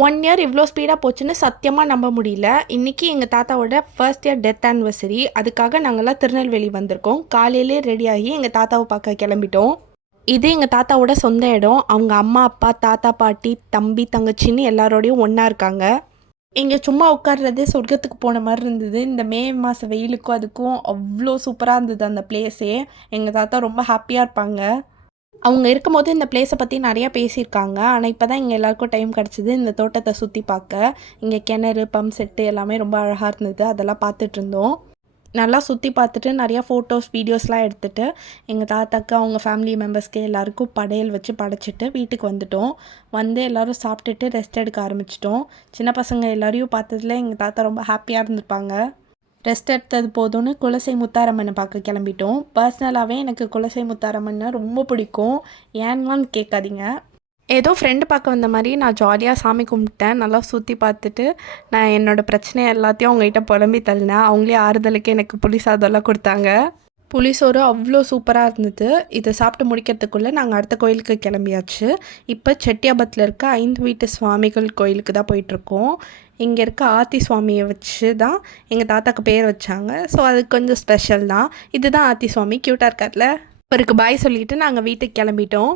1 year இவ்வளோ ஸ்பீடாக போச்சுன்னு சத்தியமாக நம்ப முடியல. இன்றைக்கி எங்கள் தாத்தாவோட ஃபர்ஸ்ட் இயர் டெத் ஆனிவர்சரி. அதுக்காக நாங்கள்லாம் திருநெல்வேலி வந்திருக்கோம். காலையிலே ரெடியாகி எங்கள் தாத்தாவை பார்க்க கிளம்பிட்டோம். இது எங்கள் தாத்தாவோட சொந்த இடம். அவங்க அம்மா அப்பா தாத்தா பாட்டி தம்பி தங்கச்சின்னு எல்லாரோடையும் ஒன்றா இருக்காங்க. இங்கே சும்மா உட்கார்றதே சொர்க்கத்துக்கு போன மாதிரி இருந்தது. இந்த மே மாதம் வெயிலுக்கும் அதுக்கும் அவ்வளோ சூப்பராக இருந்தது அந்த பிளேஸே. எங்கள் தாத்தா ரொம்ப ஹாப்பியாக இருப்பாங்க. அவங்க இருக்கும்போது இந்த பிளேஸை பற்றி நிறையா பேசியிருக்காங்க. ஆனால் இப்போ தான் இங்கே எல்லாருக்கும் டைம் கிடச்சிது இந்த தோட்டத்தை சுற்றி பார்க்க. இங்கே கிணறு பம்ப் செட்டு எல்லாமே ரொம்ப அழகாக இருந்தது. அதெல்லாம் பார்த்துட்டு இருந்தோம். நல்லா சுற்றி பார்த்துட்டு நிறையா ஃபோட்டோஸ் வீடியோஸ்லாம் எடுத்துகிட்டு எங்கள் தாத்தாக்கு அவங்க ஃபேமிலி மெம்பர்ஸ்க்கு எல்லாருக்கும் படையல் வச்சு படைச்சிட்டு வீட்டுக்கு வந்துட்டோம். வந்து எல்லோரும் சாப்பிட்டுட்டு ரெஸ்ட் எடுக்க ஆரம்பிச்சிட்டோம். சின்ன பசங்க எல்லாரையும் பார்த்ததுல எங்கள் தாத்தா ரொம்ப ஹாப்பியாக இருந்திருப்பாங்க. ரெஸ்ட் எடுத்தது போதும்னு குலசை முத்தாரம்மனை பார்க்க கிளம்பிட்டோம். பர்சனலாகவே எனக்கு குலசை முத்தாரம்மன்னா ரொம்ப பிடிக்கும். ஏன்லாம் கேட்காதீங்க. ஏதோ ஃப்ரெண்டு பார்க்க வந்த மாதிரி நான் ஜாலியாக சாமி கும்பிட்டேன். நல்லா சுற்றி பார்த்துட்டு நான் என்னோடய பிரச்சனை எல்லாத்தையும் அவங்ககிட்ட புலம்பி தள்ளினேன். அவங்களே ஆறுதலுக்கு எனக்கு புளி சாதம்லாம் கொடுத்தாங்க. புளிசோறு அவ்வளோ சூப்பராக இருந்தது. இதை சாப்பிட்டு முடிக்கிறதுக்குள்ளே நாங்கள் அடுத்த கோயிலுக்கு கிளம்பியாச்சு. இப்போ செட்டியாபத்தில் இருக்க 5 வீட்டு சுவாமிகள் கோயிலுக்கு தான் போயிட்டுருக்கோம். இங்கே இருக்க ஆத்தி சுவாமியை வச்சு தான் எங்கள் தாத்தாக்கு பேர் வச்சாங்க. ஸோ அது கொஞ்சம் ஸ்பெஷல் தான். இதுதான் ஆத்தி சுவாமி. க்யூட்டாக இருக்கார்ல. அவருக்கு பாய் சொல்லிவிட்டு நாங்கள் வீட்டுக்கு கிளம்பிட்டோம்.